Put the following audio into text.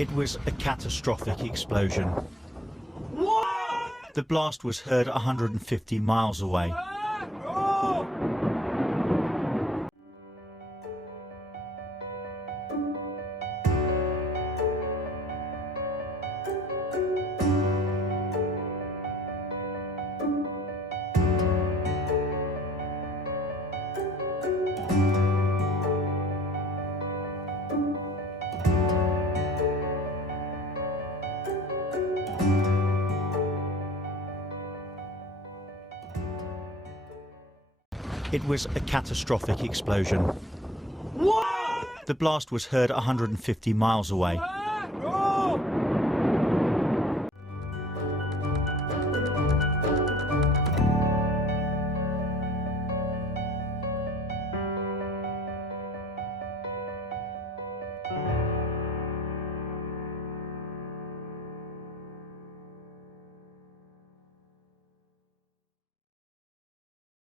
It was a catastrophic explosion. What? The blast was heard 150 miles away. It was a catastrophic explosion. What? The blast was heard 150 miles away.